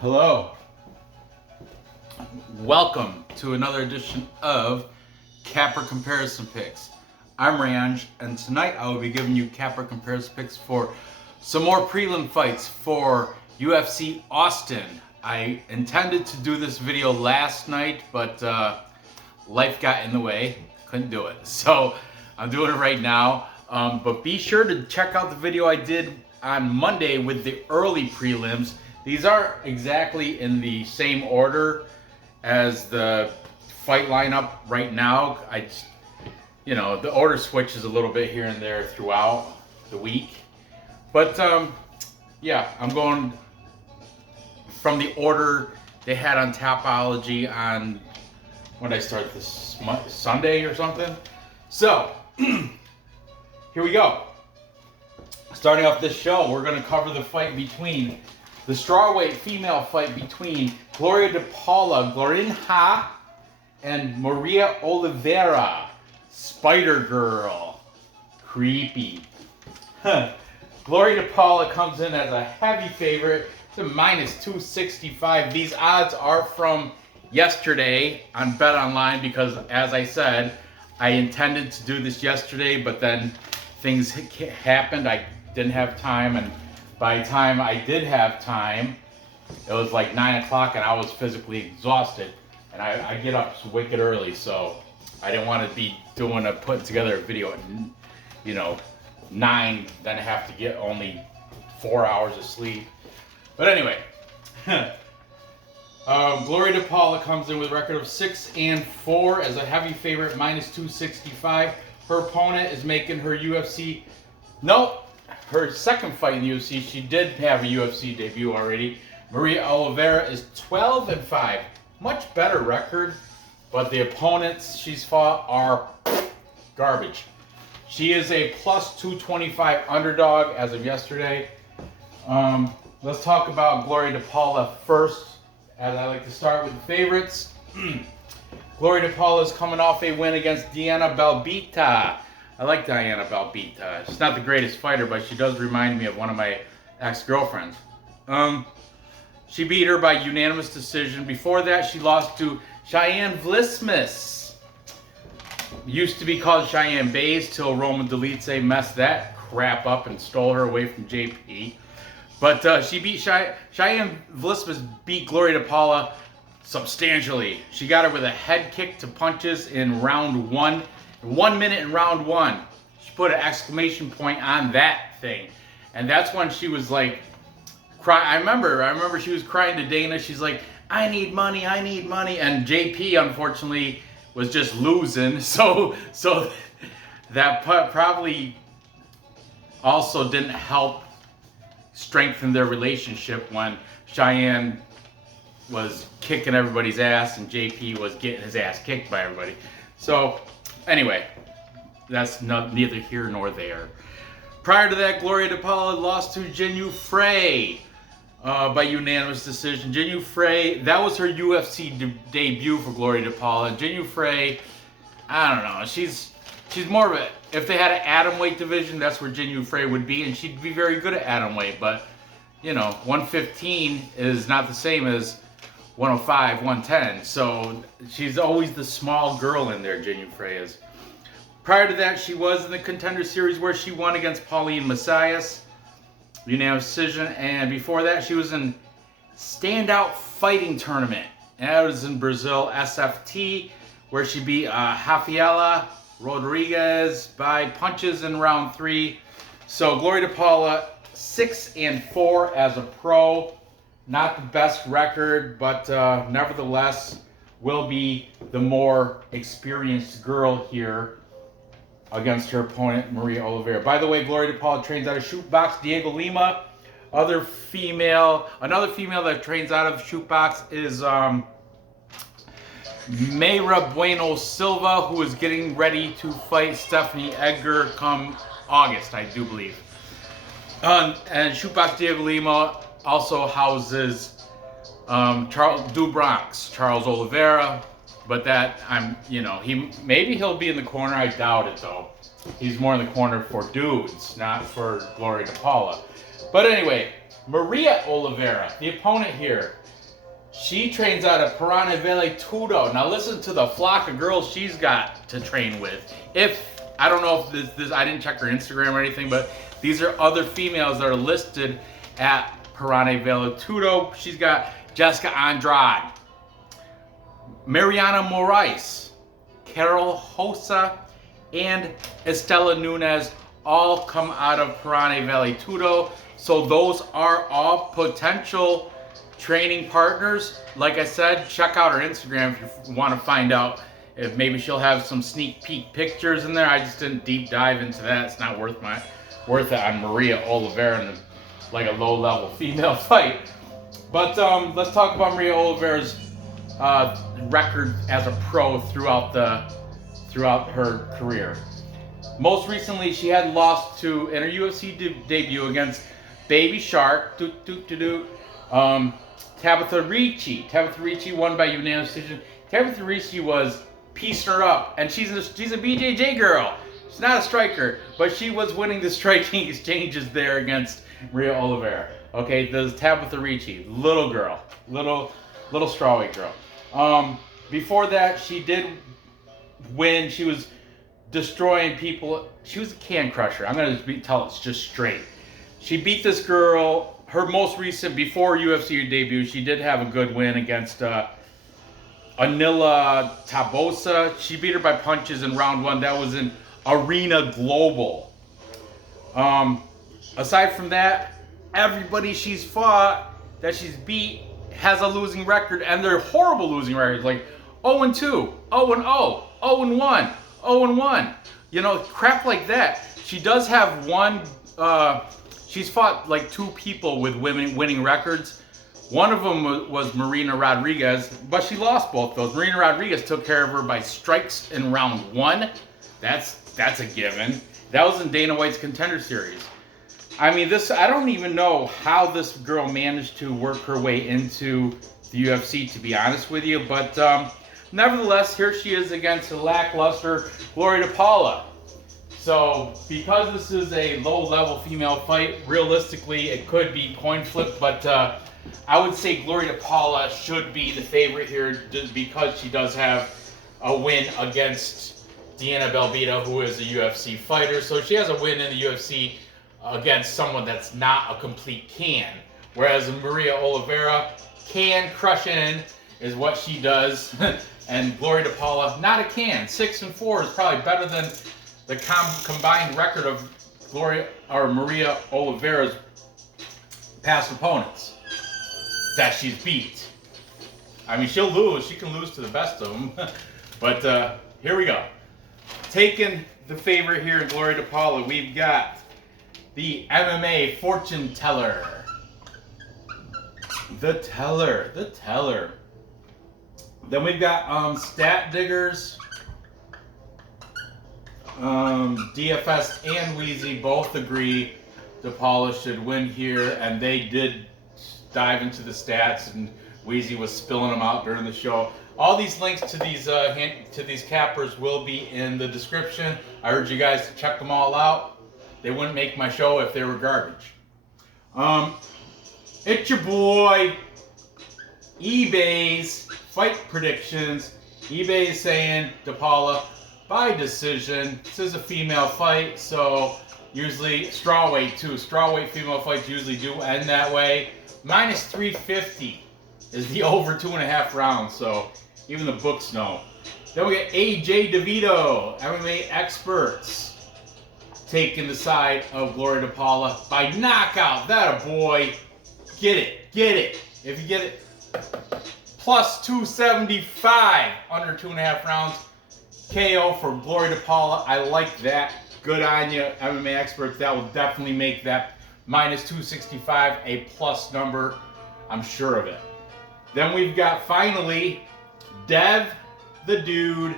Hello. Welcome to another edition of Capper Comparison Picks. I'm Ranj, and tonight I will be giving you Capper Comparison Picks for some more prelim fights for UFC Austin. I intended to do this video last night, but life got in the way. Couldn't do it. So I'm doing it right now. But be sure to check out the video I did on Monday with the early prelims. These aren't exactly in the same order as the fight lineup right now. The order switches a little bit here and there throughout the week. But yeah, I'm going from the order they had on Tapology on, when did I start this, Sunday or something? So, here we go. Starting off this show, we're going to cover the fight between the strawweight female fight between Gloria de Paula, Gloria, and Maria Oliveira, Spider Girl. Creepy. Gloria de Paula comes in as a heavy favorite. It's a minus 265. These odds are from yesterday on Bet Online because, as I said, I intended to do this yesterday, but then things happened. I didn't have time, and by the time I did have time, it was like 9 o'clock and I was physically exhausted. And I get up wicked early, so I didn't want to be putting together a video at 9, then have to get only 4 hours of sleep. But anyway, Gloria de Paula comes in with a record of 6-4 as a heavy favorite, minus 265. Her opponent is making her her second fight in the UFC. She did have a UFC debut already. Maria Oliveira is 12-5. Much better record, but the opponents she's fought are garbage. She is a plus 225 underdog as of yesterday. Let's talk about Gloria de Paula first, as I like to start with the favorites. Gloria de Paula is coming off a win against Diana Belbita. I like Diana Belbita. She's not the greatest fighter, but she does remind me of one of my ex-girlfriends. She beat her by unanimous decision. Before that, she lost to Cheyenne Vlismas. Used to be called Cheyenne Bays till Roman Delice messed that crap up and stole her away from JP. But she beat Cheyenne Vlismas beat Gloria de Paula substantially. She got her with a head kick to punches in round 1. 1 minute in round 1. She put an exclamation point on that thing. And that's when she was like, I remember she was crying to Dana. She's like, I need money, I need money. And JP, unfortunately, was just losing. So that probably also didn't help strengthen their relationship when Cheyenne was kicking everybody's ass and JP was getting his ass kicked by everybody. So anyway, that's neither here nor there. Prior to that, Gloria de Paula lost to Jinyu Frey by unanimous decision. Jinyu Frey, that was her UFC debut for Gloria de Paula. Jinyu Frey, I don't know, she's more of a, if they had an atomweight division, that's where Jinyu Frey would be, and she'd be very good at atomweight, but 115 is not the same as 105, 110, so she's always the small girl in there, Jinyu Frey is. Prior to that, she was in the Contender Series where she won against Pauline Messias, unanimous decision, and before that, she was in Standout Fighting Tournament, and that was in Brazil, SFT, where she beat Rafaela Rodriguez by punches in round 3. So Gloria de Paula, 6-4 as a pro. Not the best record, but nevertheless will be the more experienced girl here against her opponent, Maria Oliveira. By the way, Gloria de Paula trains out of Shootbox Diego Lima. Another female that trains out of Shootbox is Mayra Bueno Silva, who is getting ready to fight Stephanie Edgar come August, I do believe. And Shootbox Diego Lima also houses Charles Oliveira, but that he'll be in the corner. I doubt it though. He's more in the corner for dudes, not for Gloria de Paula. But anyway, Maria Oliveira, the opponent here. She trains out of Piranha Valley Tudo. Now listen to the flock of girls she's got to train with. I don't know if this I didn't check her Instagram or anything, but these are other females that are listed at Piranha Valley Tudo. She's got Jessica Andrade, Mariana Moraes, Carol Hosa, and Estela Nunez all come out of Piranha Valley Tudo. So those are all potential training partners. Like I said, check out her Instagram if you want to find out if maybe she'll have some sneak peek pictures in there. I just didn't deep dive into that. It's not worth it on Maria Oliveira in like a low-level female fight. But let's talk about Maria Oliveira's record as a pro throughout her career. Most recently, she had lost in her UFC debut against Baby Shark, Tabitha Ricci. Tabitha Ricci won by unanimous decision. Tabitha Ricci was piecing her up, and she's a BJJ girl. She's not a striker, but she was winning the striking exchanges there against Maria Oliveira. Okay, this is Tabitha Ricci, little girl, little strawweight girl. Before that, she did win. She was destroying people. She was a can crusher. I'm gonna tell it just straight. She beat this girl. Her most recent, before UFC debut, she did have a good win against Anila Tabosa. She beat her by punches in round 1. That was in Arena Global. Aside from that, everybody she's fought that she's beat has a losing record, and they're horrible losing records, like 0-2, 0-0, 0-1, 0-1. You know, crap like that. She does have one. She's fought like 2 people with winning records. One of them was Marina Rodriguez, but she lost both those. Marina Rodriguez took care of her by strikes in round 1. That's a given. That was in Dana White's Contender Series. I mean, I don't even know how this girl managed to work her way into the UFC, to be honest with you. But nevertheless, here she is against a lackluster Gloria Paula. So, because this is a low-level female fight, realistically, it could be coin flip, but I would say Gloria Paula should be the favorite here just because she does have a win against Deanna Belbita, who is a UFC fighter. So she has a win in the UFC against someone that's not a complete can. Whereas Maria Oliveira, can crushing is what she does. And Gloria Paula, not a can. 6-4 is probably better than the combined record of Maria Oliveira's past opponents that she's beat. I mean, she'll lose. She can lose to the best of them. But here we go. Taking the favorite here in Gloria Paula, we've got the MMA fortune teller. The teller. Then we've got stat diggers. DFS and Wheezy both agree DePaula should win here, and they did dive into the stats, and Wheezy was spilling them out during the show. All these links to these cappers will be in the description. I urge you guys to check them all out. They wouldn't make my show if they were garbage. It's your boy eBay's fight predictions. eBay is saying DePaula by decision. This is a female fight, so usually strawweight too. Strawweight female fights usually do end that way. Minus 350 is the over 2.5 rounds, so even the books know. Then we got AJ DeVito, MMA experts, taking the side of Gloria DePaula by knockout. That a boy. Get it. If you get it, plus 275 under 2.5 rounds. KO for Gloria DePaula. I like that. Good on you, MMA experts. That will definitely make that minus 265 a plus number. I'm sure of it. Then we've got finally Dev the Dude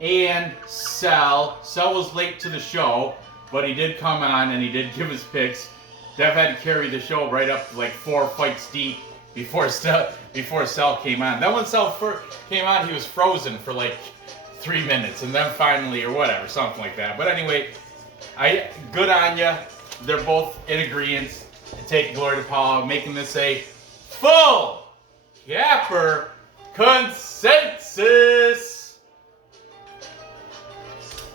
and Cell. Cell was late to the show, but he did come on and he did give his picks. Dev had to carry the show right up to like 4 fights deep before Cell came on. Then when Cell first came on, he was frozen for like 3 minutes, and then finally, or whatever, something like that. But anyway, good on ya. They're both in agreement. to take Gloria to Paula, making this a full capper consensus.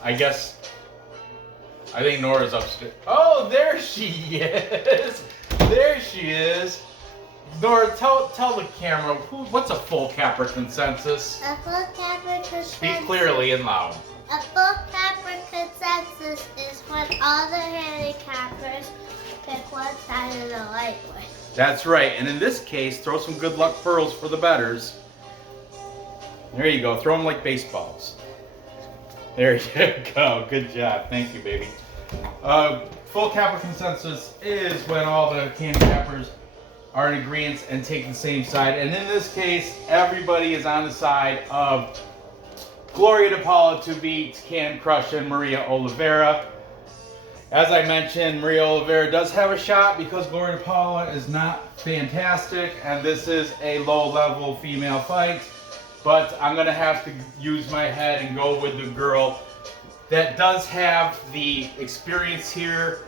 I think Nora's upstairs. Oh, there she is. There she is. Nora, tell the camera, what's a full capper consensus? A full capper consensus. Speak clearly and loud. A full capper consensus is when all the handicappers pick one side of the lightweight. That's right, and in this case, throw some good luck pearls for the betters. There you go, throw them like baseballs. There you go, good job, thank you, baby. Full capper consensus is when all the handicappers are in agreement and take the same side, and in this case, everybody is on the side of Gloria to Paula to beat Can Crush and Maria Oliveira. As I mentioned, Maria Oliveira does have a shot because Gloria to Paula is not fantastic, and this is a low-level female fight. But I'm going to have to use my head and go with the girl that does have the experience here,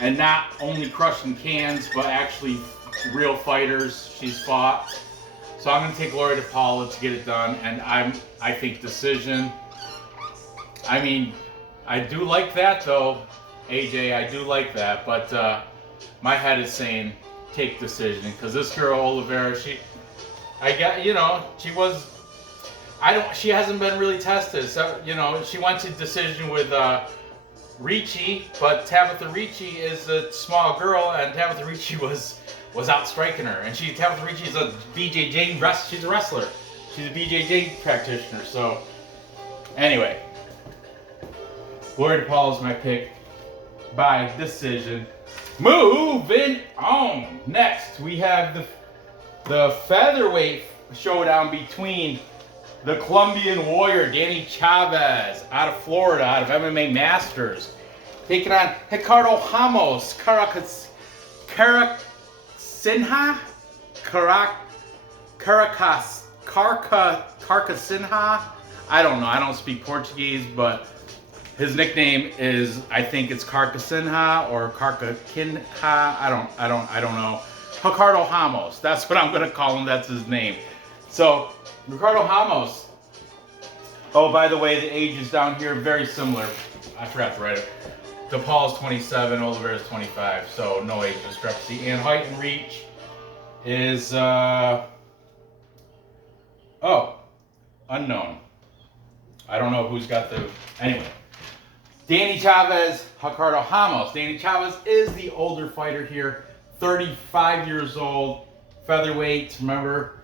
and not only crushing cans, but actually real fighters she's fought. So I'm going to take Gloria to Paula to get it done, and I think decision. I mean, I do like that though, AJ, I do like that, but my head is saying take decision, because this girl Oliveira, she hasn't been really tested. So, she went to decision with Ricci, but Tabitha Ricci is a small girl, and Tabitha Ricci was outstriking her, and Tabitha Ricci is a BJJ she's a wrestler. She's a BJJ practitioner. So anyway, Gloria to Paula is my pick by decision. Moving on. Next, we have the featherweight showdown between the Colombian warrior Danny Chavez out of Florida, out of MMA Masters, taking on Ricardo Ramos, Carcasinha. I don't know. I don't speak Portuguese, but his nickname is, I think it's Carcasinha or Carcaquinha. I don't know. Ricardo Ramos. That's what I'm gonna call him. That's his name. So Ricardo Ramos. Oh, by the way, the age is down here very similar. I forgot to write it. DePaul's 27, Oliveira's 25, so no age discrepancy. And height and reach is unknown. I don't know who's got the anyway. Danny Chavez, Ricardo Ramos. Danny Chavez is the older fighter here, 35 years old, featherweight. Remember,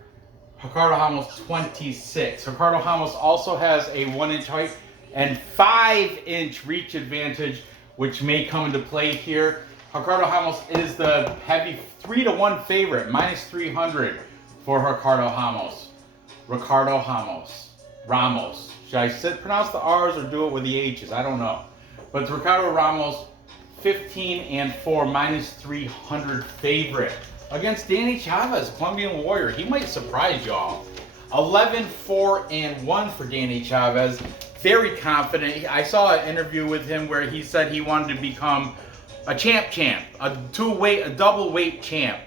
Ricardo Ramos 26. Ricardo Ramos also has a 1-inch height and 5-inch reach advantage, which may come into play here. Ricardo Ramos is the heavy 3-1 favorite, -300 for Ricardo Ramos. Ricardo Ramos. Should I pronounce the R's or do it with the H's? I don't know. But Ricardo Ramos, 15-4, -300 favorite against Danny Chavez, Colombian warrior. He might surprise y'all. 11-4-1 for Danny Chavez. Very confident. I saw an interview with him where he said he wanted to become a champ, a double weight champ.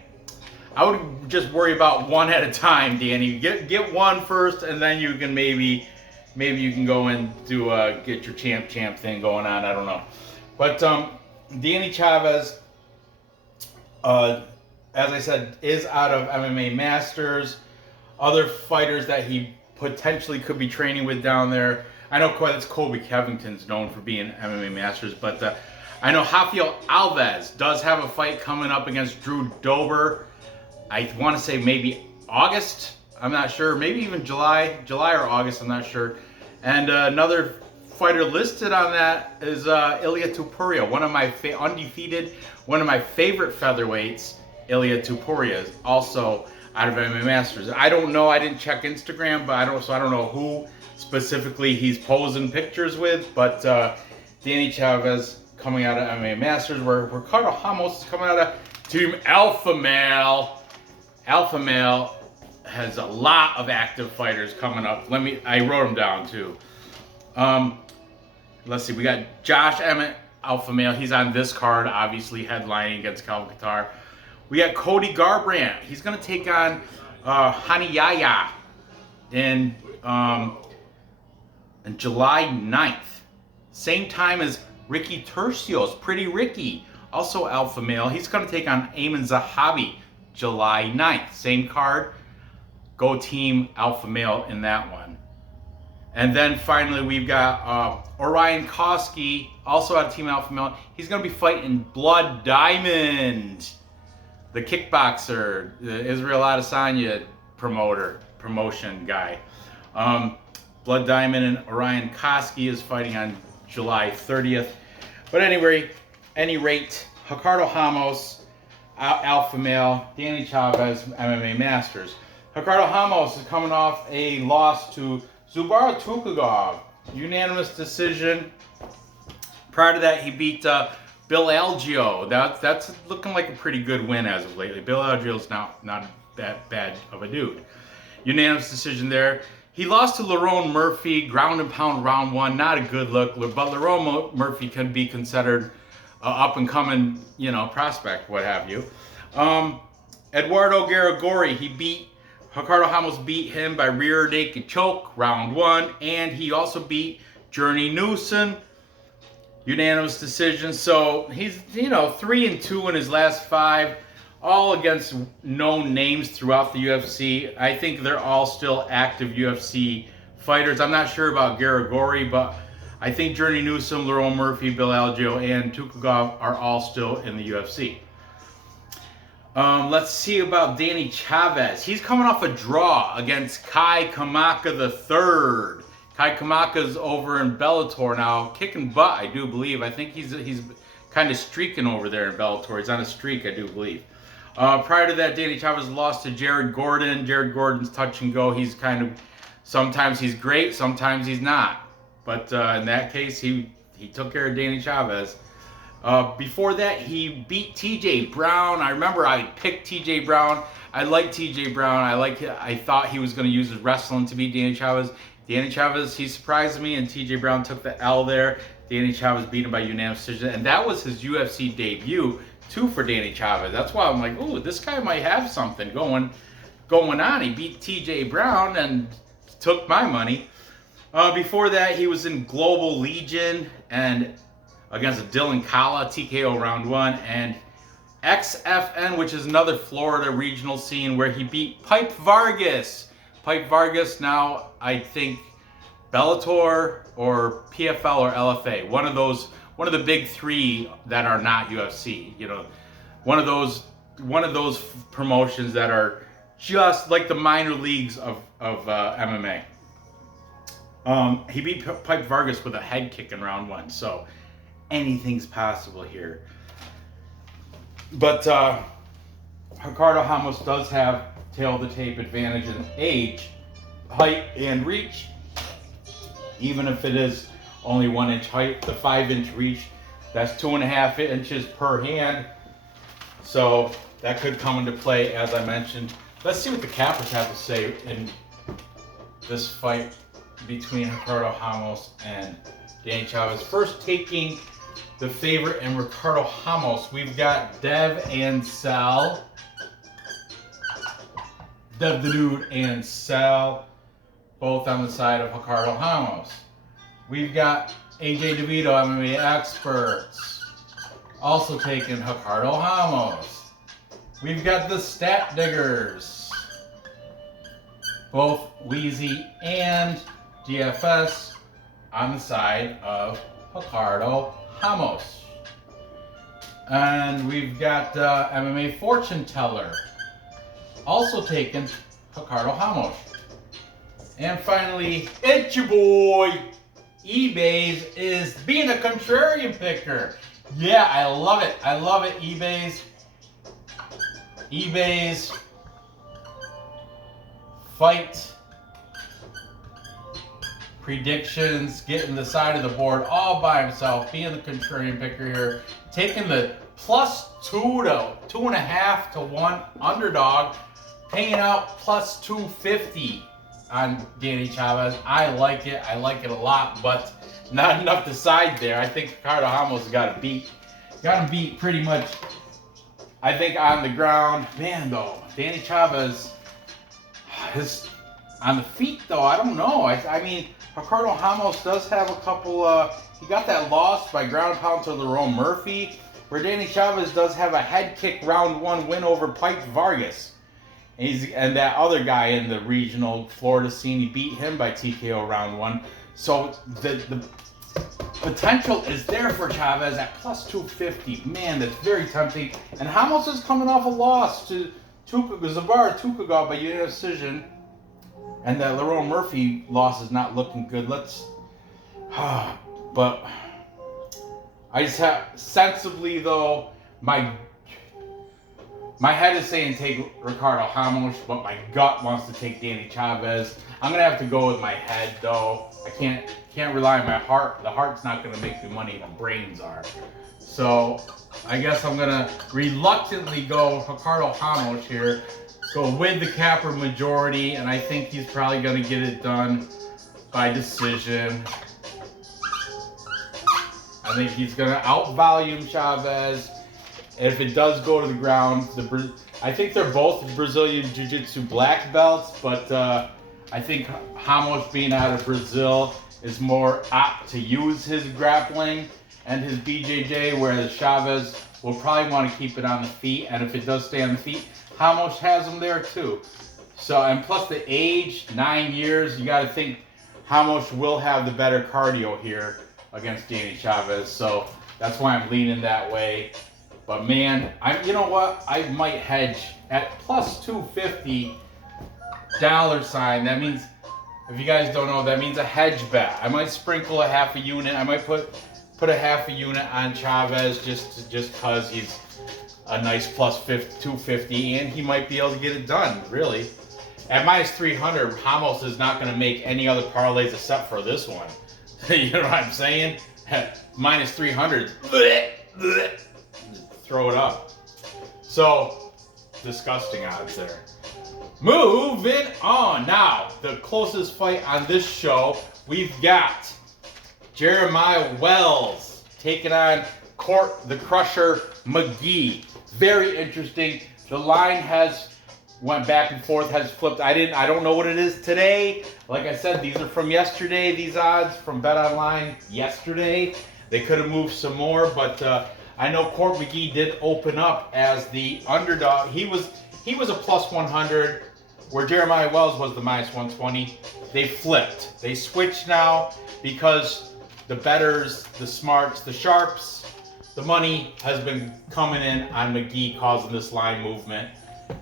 I would just worry about one at a time, Danny. Get one first, and then you can maybe you can go and do get your champ thing going on. I don't know, but Danny Chavez, as I said, is out of MMA Masters. Other fighters that he potentially could be training with down there. I know that's Colby Covington's known for being MMA Masters, but I know Rafael Alves does have a fight coming up against Drew Dober. I want to say maybe August. I'm not sure. Maybe even July or August. I'm not sure. And another fighter listed on that is Ilia Topuria, one of my undefeated, one of my favorite featherweights. Ilia Topuria is also out of MMA Masters. I don't know. I didn't check Instagram, but I don't know who specifically he's posing pictures with. But Danny Chavez coming out of MMA Masters, where Ricardo Ramos is coming out of Team Alpha Male. Alpha Male has a lot of active fighters coming up. I wrote them down too. Let's see, we got Josh Emmett alpha male. He's on this card, obviously headlining against Calvin Kattar. We got Cody Garbrandt. He's going to take on Hanayaya in July 9th. Same time as Ricky Tercios, Pretty Ricky, also alpha male. He's going to take on Ayman Zahabi, July 9th. Same card. Go team alpha male in that one. And then finally we've got Orion Koski, also out of team alpha male. He's going to be fighting Blood Diamond, the kickboxer, the Israel Adesanya promotion guy. Blood Diamond and Orion Koski is fighting on July 30th. But anyway, any rate, Ricardo Ramos, alpha male, Danny Chavez, MMA Masters. Ricardo Ramos is coming off a loss to Zubair Tukhugov, unanimous decision. Prior to that, he beat Bill Algeo. That's looking like a pretty good win as of lately. Bill Algeo's not that bad of a dude. Unanimous decision there. He lost to Lerone Murphy, ground and pound round 1. Not a good look, but Lerone Murphy can be considered up and coming, prospect, what have you. Eduardo Garagori, Ricardo Ramos beat him by rear naked choke, round 1, and he also beat Journey Newson, unanimous decision. So he's 3-2 in his last 5, all against known names throughout the UFC. I think they're all still active UFC fighters. I'm not sure about Garagori, but I think Journey Newsom, Lerone Murphy, Bill Algeo, and Tukhugov are all still in the UFC. Let's see about Danny Chavez. He's coming off a draw against Kai Kamaka III. Kai Kamaka's over in Bellator now, kicking butt, I do believe. I think he's kind of streaking over there in Bellator. He's on a streak, I do believe. Prior to that, Danny Chavez lost to Jared Gordon. Jared Gordon's touch and go. He's sometimes he's great, sometimes he's not. But in that case, he took care of Danny Chavez. Before that, he beat TJ Brown. I remember I picked TJ Brown. I like TJ Brown. I thought he was going to use his wrestling to beat Danny Chavez. Danny Chavez, he surprised me, and TJ Brown took the L there. Danny Chavez beat him by unanimous decision, and that was his UFC debut too for Danny Chavez. That's why I'm like, ooh, this guy might have something going on. He beat TJ Brown and took my money. Before that, he was in Global Legion and against Dylan Kala, TKO round 1, and XFN, which is another Florida regional scene, where he beat Pipe Vargas. Pipe Vargas now, I think, Bellator or PFL or LFA. One of the big 3 that are not UFC. One of those promotions that are just like the minor leagues of MMA. He beat Pipe Vargas with a head kick in round 1, so anything's possible here. But Ricardo Ramos does have tail of the tape advantage in age, height, and reach. Even if it is only 1 inch height, the 5-inch reach, that's 2.5 inches per hand. So that could come into play, as I mentioned. Let's see what the cappers have to say in this fight between Ricardo Ramos and Danny Chavez. First, taking the favorite in Ricardo Ramos, we've got Dev and Sal. Dev the Dude and Sal, both on the side of Ricardo Ramos. We've got AJ DeVito, MMA Experts, also taking Ricardo Ramos. We've got the Stat Diggers, both Wheezy and DFS, on the side of Ricardo Ramos. And we've got MMA Fortune Teller, also taking Ricardo Ramos. And finally, it's your boy, eBay's is being a contrarian picker. Yeah, I love it. I love it, eBay's fight predictions, getting the side of the board all by himself, being the contrarian picker here, taking the +2 to 2.5 to 1 underdog, paying out +250 on Danny Chavez. I like it. I like it a lot, but not enough to side there. I think Ricardo Ramos got him beat pretty much. I think on the ground, man. Though Danny Chavez, on the feet though, I don't know. I mean, Ricardo Ramos does have a couple. He got that loss by ground pound to Lerone Murphy, where Danny Chavez does have a head kick round 1 win over Pike Vargas. And that other guy in the regional Florida scene, he beat him by TKO round 1. So the potential is there for Chavez at plus 250. Man, that's very tempting. And Ramos is coming off a loss to Zavar Tukhugov by unanimous decision. And that Lerone Murphy loss is not looking good. But I just have, sensibly though, my head is saying take Ricardo Ramos, but my gut wants to take Danny Chavez. I'm gonna have to go with my head though. I can't rely on my heart. The heart's not gonna make me money, the brains are. So I guess I'm gonna reluctantly go Ricardo Ramos here. Go with the capper majority, and I think he's probably gonna get it done by decision. I think he's gonna out-volume Chavez. If it does go to the ground, I think they're both Brazilian Jiu-Jitsu black belts, but I think Ramos being out of Brazil is more apt to use his grappling and his BJJ, whereas Chavez will probably want to keep it on the feet, and if it does stay on the feet, Ramos has him there too. So, and plus the age, 9 years, you got to think Ramos will have the better cardio here against Danny Chavez, so that's why I'm leaning that way. But man, you know what? I might hedge at plus 250 $. That means, if you guys don't know, that means a hedge bet. I might sprinkle a half a unit. I might put a half a unit on Chavez just because he's a nice plus 250, and he might be able to get it done. Really, at minus 300, Ramos is not going to make any other parlays except for this one. You know what I'm saying? Minus 300. Throw it up. So, disgusting odds there. Moving on. Now, the closest fight on this show, we've got Jeremiah Wells taking on Court the Crusher McGee. Very interesting. The line has went back and forth, has flipped. I don't know what it is today. Like I said, these are from yesterday, these odds from BetOnline yesterday. They could have moved some more, but I know Court McGee did open up as the underdog. He was a plus 100, where Jeremiah Wells was the minus 120. They flipped. They switched now because the bettors, the smarts, the sharps, the money has been coming in on McGee, causing this line movement.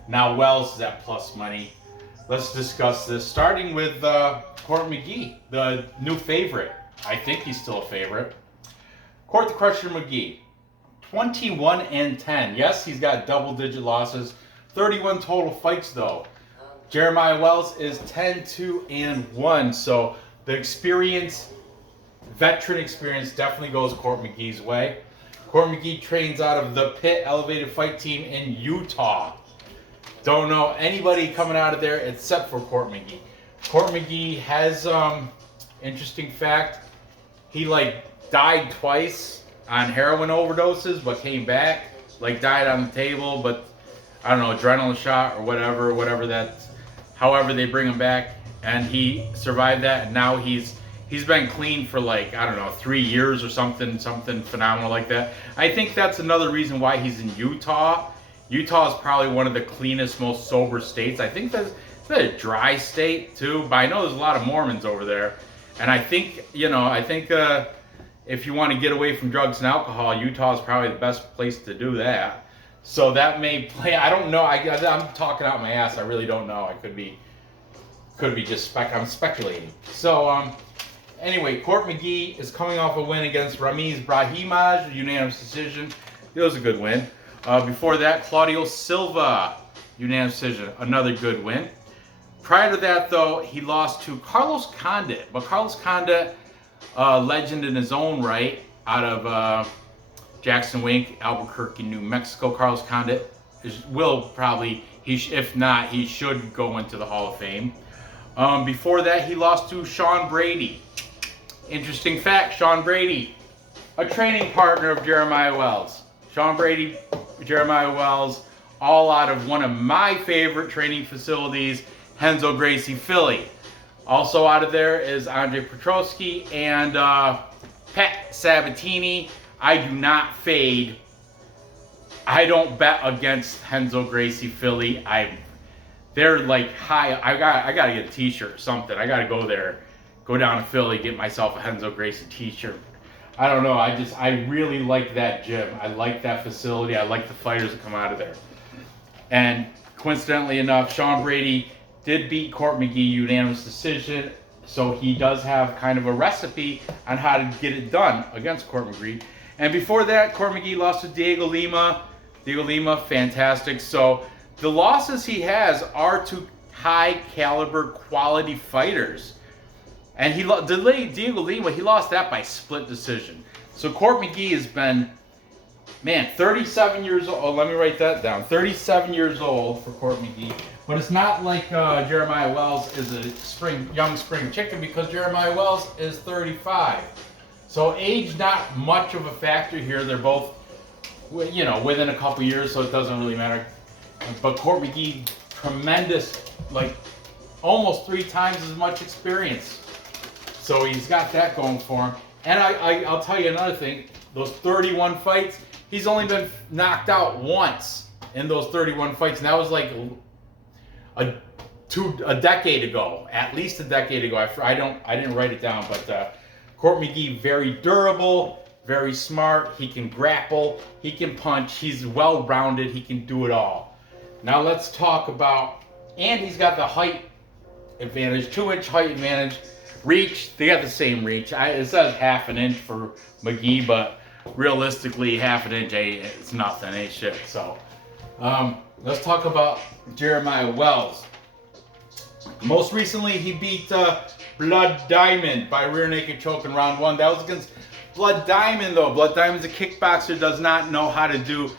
Now Wells is at plus money. Let's discuss this, starting with Court McGee, the new favorite. I think he's still a favorite. Court the Crusher McGee, 21-10. Yes, he's got double-digit losses. 31 total fights, though. Jeremiah Wells is 10-2-1. So the experience, veteran experience, definitely goes Court McGee's way. Court McGee trains out of the Pit Elevated Fight Team in Utah. Don't know anybody coming out of there except for Court McGee. Court McGee has, interesting fact, he died twice on heroin overdoses, but came back, died on the table, but I don't know, adrenaline shot or whatever that's, however they bring him back, and he survived that, and now he's been clean for 3 years or something phenomenal like that. I think that's another reason why he's in Utah. Utah is probably one of the cleanest, most sober states. I think that's a dry state too, but I know there's a lot of Mormons over there, and I think if you want to get away from drugs and alcohol, Utah is probably the best place to do that. So that may play. I don't know. I'm talking out my ass. I really don't know. I could be just I'm speculating. So anyway, Court McGee is coming off a win against Ramiz Brahimaj, unanimous decision. It was a good win. Before that, Claudio Silva, unanimous decision, another good win. Prior to that, though, he lost to Carlos Condit. But Carlos Condit, legend in his own right, out of Jackson Wink, Albuquerque, New Mexico. Carlos Condit will probably, if not, he should go into the Hall of Fame. Before that, he lost to Sean Brady Interesting fact, Sean Brady, a training partner of Jeremiah Wells. Sean Brady, Jeremiah Wells, all out of one of my favorite training facilities, Renzo Gracie, Philly. Also out of there is Andre Petrosky and Pat Sabatini. I do not fade. I don't bet against Renzo Gracie, Philly. They're like high. I gotta get a t-shirt or something. I gotta go there, go down to Philly, get myself a Renzo Gracie t-shirt. I don't know. I really like that gym. I like that facility. I like the fighters that come out of there. And coincidentally enough, Sean Brady did beat Court McGee unanimous decision, so he does have kind of a recipe on how to get it done against Court McGee. And before that, Court McGee lost to Diego Lima. Diego Lima, fantastic. So the losses he has are to high caliber quality fighters. And Diego Lima, he lost that by split decision. So Court McGee has been, man, 37 years old. Oh, let me write that down. 37 years old for Court McGee. But it's not like Jeremiah Wells is a young spring chicken, because Jeremiah Wells is 35. So age not much of a factor here. They're both, you know, within a couple years, so it doesn't really matter. But Court McGee, tremendous, like almost 3 times as much experience. So he's got that going for him. And I'll tell you another thing. Those 31 fights, he's only been knocked out once in those 31 fights. And that was like a decade ago, at least a decade ago. I didn't write it down, but Court McGee, very durable, very smart. He can grapple, he can punch, he's well-rounded, he can do it all. Now let's talk about, and he's got the height advantage, 2-inch height advantage. Reach, they got the same reach. It says half an inch for McGee, but realistically, half an inch, it's nothing, ain't shit. So let's talk about Jeremiah Wells. Most recently, he beat Blood Diamond by rear naked choke in round 1. That was against Blood Diamond, though. Blood Diamond's a kickboxer, does not know how to do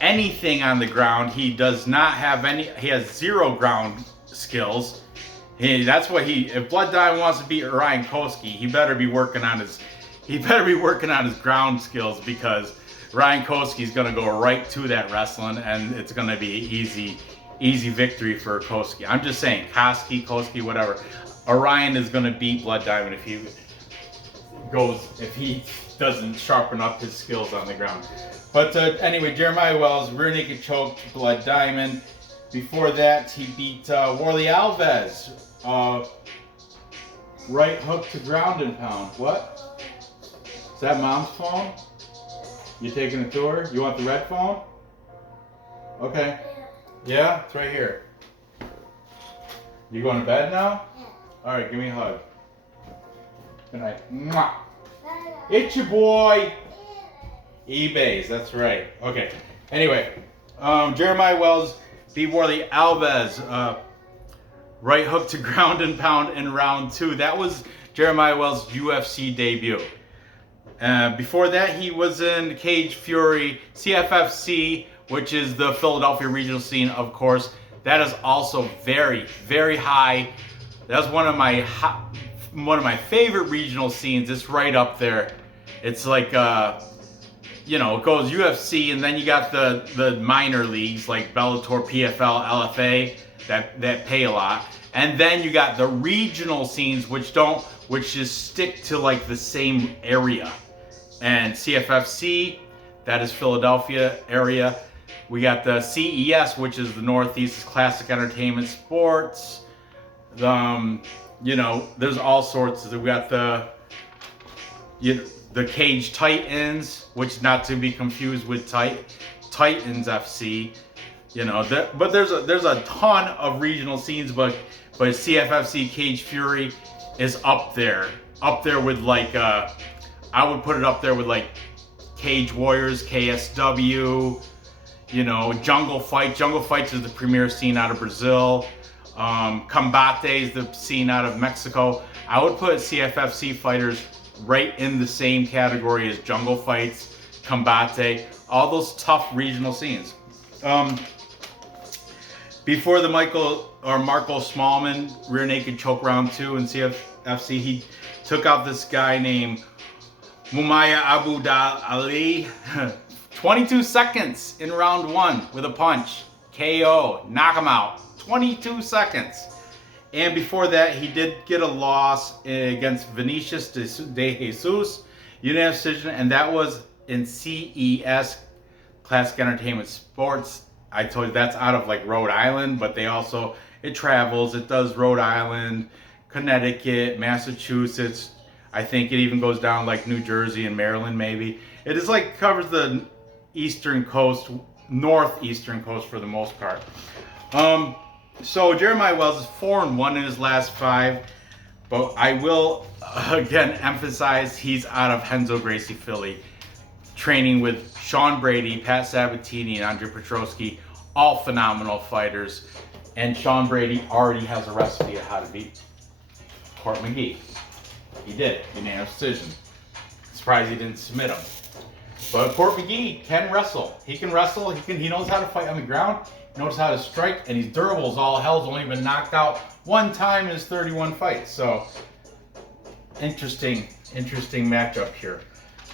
anything on the ground. He does not have any. He has 0 ground skills. That's what if Blood Diamond wants to beat Ryan Koski, he better be working on his ground skills, because Ryan Koski's gonna go right to that wrestling, and it's gonna be easy victory for Koski. I'm just saying, Koski, whatever. Orion is gonna beat Blood Diamond if he doesn't sharpen up his skills on the ground. But anyway, Jeremiah Wells, rear naked choke, Blood Diamond. Before that, he beat Warley Alves, right hook to ground and pound. What? Is that mom's phone? You taking a tour? You want the red phone? Okay. Yeah, it's right here. You going to bed now? Yeah. All right, give me a hug. Good night. Mwah. It's your boy. eBay's, that's right. Okay. Anyway, Jeremiah Wells beat Warley Alves, right hook to ground and pound in round 2. That was Jeremiah Wells' UFC debut. Before that, he was in Cage Fury, CFFC, which is the Philadelphia regional scene, of course. That is also very, very high. That's one of my favorite regional scenes. It's right up there. It's like, you know, it goes UFC, and then you got the minor leagues like Bellator, PFL, LFA that pay a lot, and then you got the regional scenes which just stick to like the same area. And CFFC, that is Philadelphia area. We got the CES, which is the Northeast Classic Entertainment Sports. You know, there's all sorts. We got the Cage Titans, which not to be confused with Titans FC. You know, but there's a ton of regional scenes, but CFFC Cage Fury is up there with like I would put it up there with like Cage Warriors, KSW. You know, Jungle Fight. Jungle Fights is the premier scene out of Brazil. Combate is the scene out of Mexico. I would put CFFC fighters right in the same category as Jungle Fights, Combate, all those tough regional scenes. Before the Marco Smallman rear naked choke round 2 in CFFC, he took out this guy named Mumaya Abu Ali. 22 seconds in round 1 with a punch. KO. Knock him out. 22 seconds. And before that, he did get a loss against Vinicius de Jesus, unanimous decision, and that was in CES, Classic Entertainment Sports. I told you that's out of like Rhode Island, but it travels. It does Rhode Island, Connecticut, Massachusetts. I think it even goes down like New Jersey and Maryland maybe. It is like covers the eastern coast, northeastern coast for the most part. So Jeremiah Wells is 4-1 in his last 5, but I will again emphasize he's out of Renzo Gracie, Philly, training with Sean Brady, Pat Sabatini, and Andre Petrosky, all phenomenal fighters. And Sean Brady already has a recipe of how to beat Court McGee. He did, unanimous decision. Surprised he didn't submit him. But Court McGee can wrestle. He can wrestle. He knows how to fight on the ground. He knows how to strike, and he's durable as all hell. He's only been knocked out 1 time in his 31 fights. So interesting matchup here.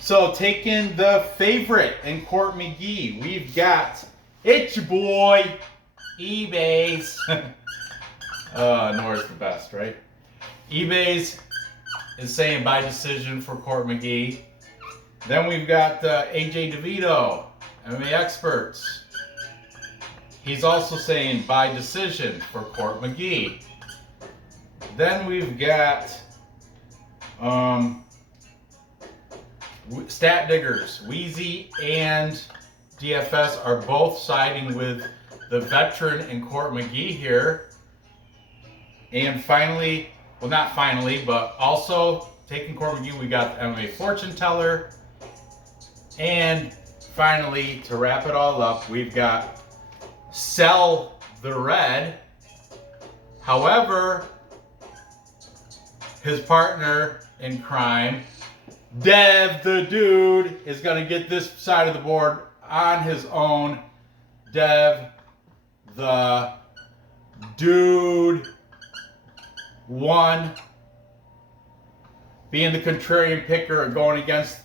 So taking the favorite in Court McGee, we've got it's your boy eBay's. Nora's the best, right? eBay's is saying by decision for Court McGee. Then we've got AJ DeVito, MMA Experts. He's also saying by decision for Court McGee. Then we've got Stat Diggers. Wheezy and DFS are both siding with the veteran in Court McGee here. And finally, well, not finally, but also taking Court McGee, we got the MMA Fortune Teller. And finally, to wrap it all up, we've got Sell the Red. However, his partner in crime, Dev the Dude, is going to get this side of the board on his own. Dev the Dude won, being the contrarian picker, going against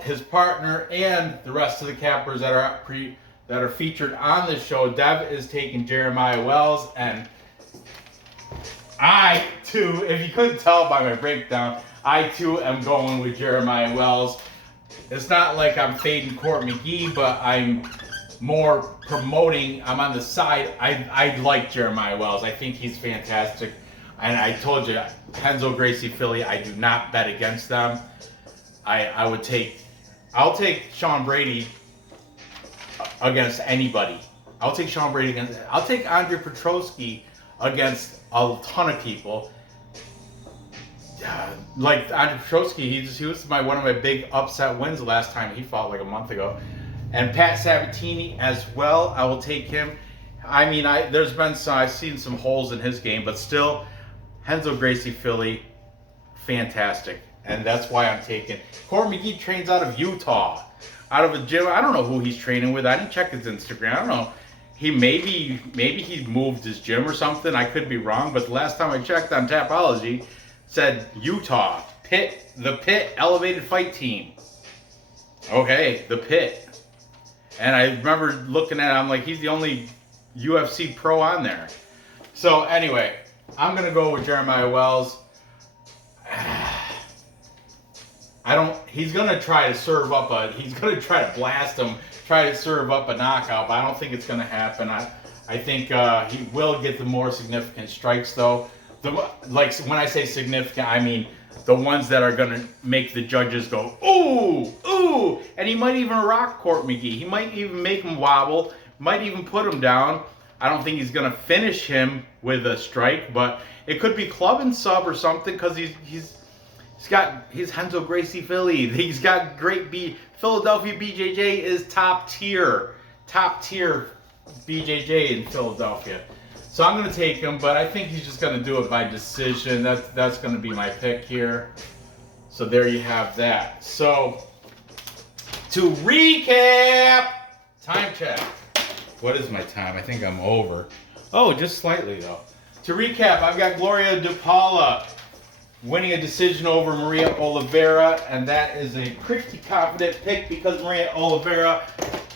his partner and the rest of the cappers that are featured on this show. Dev is taking Jeremiah Wells, and I too, if you couldn't tell by my breakdown, I too am going with Jeremiah Wells. It's not like I'm fading Court McGee, but I'm more promoting. I'm on the side. I like Jeremiah Wells. I think he's fantastic. And I told you, Renzo Gracie, Philly, I do not bet against them. I'll take Sean Brady against anybody. I'll take Andre Petrosky against a ton of people. Like Andre Petrosky, he was one of my big upset wins the last time he fought like a month ago. And Pat Sabatini as well, I will take him. I mean, I've seen some holes in his game, but still, Renzo Gracie, Philly, fantastic. And that's why I'm taking. Court McGee trains out of Utah, out of a gym. I don't know who he's training with. I didn't check his Instagram. I don't know. Maybe he moved his gym or something. I could be wrong, but the last time I checked on Tapology, it said Utah, the Pit Elevated Fight Team. Okay, the Pit. And I remember looking at it, I'm like, he's the only UFC pro on there. So anyway, I'm gonna go with Jeremiah Wells. He's gonna try to try to blast him, try to serve up a knockout, but I don't think it's gonna happen. I think he will get the more significant strikes though. Like when I say significant, I mean the ones that are gonna make the judges go, ooh, ooh, and he might even rock Court McGee. He might even make him wobble, might even put him down. I don't think he's gonna finish him with a strike, but it could be club and sub or something, because he's got his Renzo Gracie Philly. He's got great Philadelphia BJJ is top tier BJJ in Philadelphia. So I'm going to take him, but I think he's just going to do it by decision. That's going to be my pick here. So there you have that. So to recap, time check. What is my time? I think I'm over. Oh, just slightly though. To recap, I've got Gloria de Paula winning a decision over Maria Oliveira, and that is a pretty confident pick because Maria Oliveira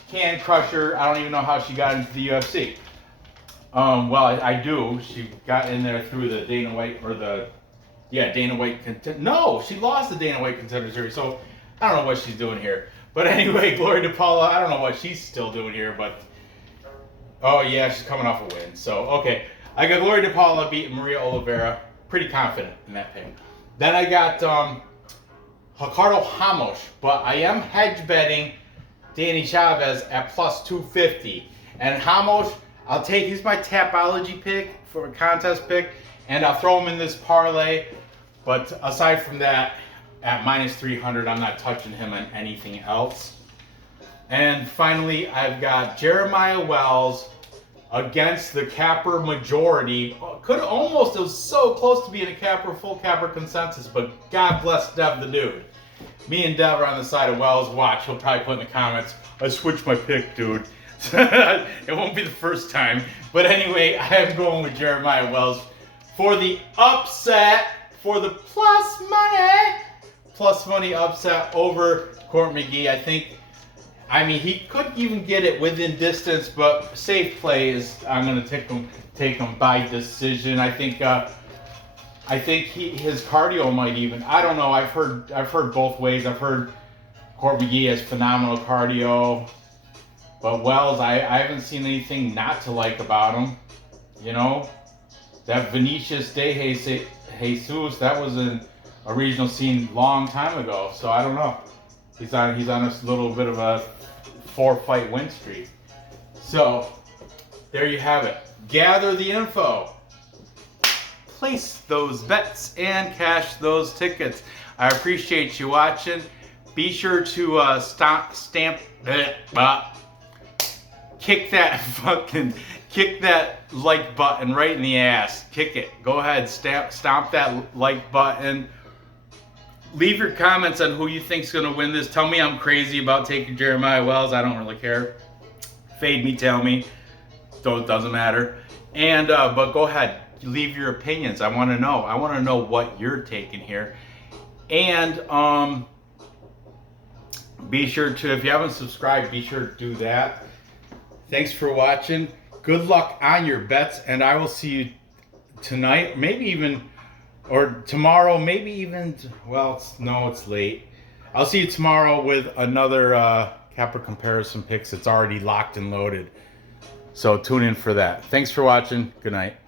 can crush her. I don't even know how she got into the UFC. Well, I do. She got in there through the Dana White Dana White No, she lost the Dana White Contender Series. So I don't know what she's doing here. But anyway, Gloria to Paula. I don't know what she's still doing here, but oh yeah, she's coming off a win. So okay, I got Gloria to Paula beating Maria Oliveira. Pretty confident in that pick. Then I got Ricardo Ramos, but I am hedge betting Danny Chavez at plus 250. And Ramos, he's my Tapology pick for a contest pick, and I'll throw him in this parlay. But aside from that, at minus 300, I'm not touching him on anything else. And finally, I've got Jeremiah Wells against the capper majority. It was so close to being a full capper consensus, but God bless Dev the dude. Me and Dev are on the side of Wells. Watch, he'll probably put in the comments, I switched my pick, dude. It won't be the first time. But anyway, I am going with Jeremiah Wells for the upset, for the plus money upset over Court McGee. He could even get it within distance, but safe play is I'm going to take him by decision. I think his cardio might even. I don't know. I've heard both ways. I've heard Court McGee has phenomenal cardio, but Wells, I haven't seen anything not to like about him. You know, that Vinicius de Jesus, that was in a regional scene long time ago. So I don't know. He's on a little bit of a 4-fight win streak. So there you have it. Gather the info, place those bets, and cash those tickets. I appreciate you watching. Be sure to kick that like button right in the ass. Kick it. Go ahead, stomp that like button. Leave your comments on who you think's gonna win this. Tell me I'm crazy about taking Jeremiah Wells. I don't really care. Fade me, tell me. So it doesn't matter. And but go ahead, leave your opinions. I want to know. I want to know what you're taking here. And be sure to, if you haven't subscribed, be sure to do that. Thanks for watching. Good luck on your bets, and I will see you tonight, maybe even. Or tomorrow, maybe even, it's late. I'll see you tomorrow with another capper comparison picks. It's already locked and loaded. So tune in for that. Thanks for watching. Good night.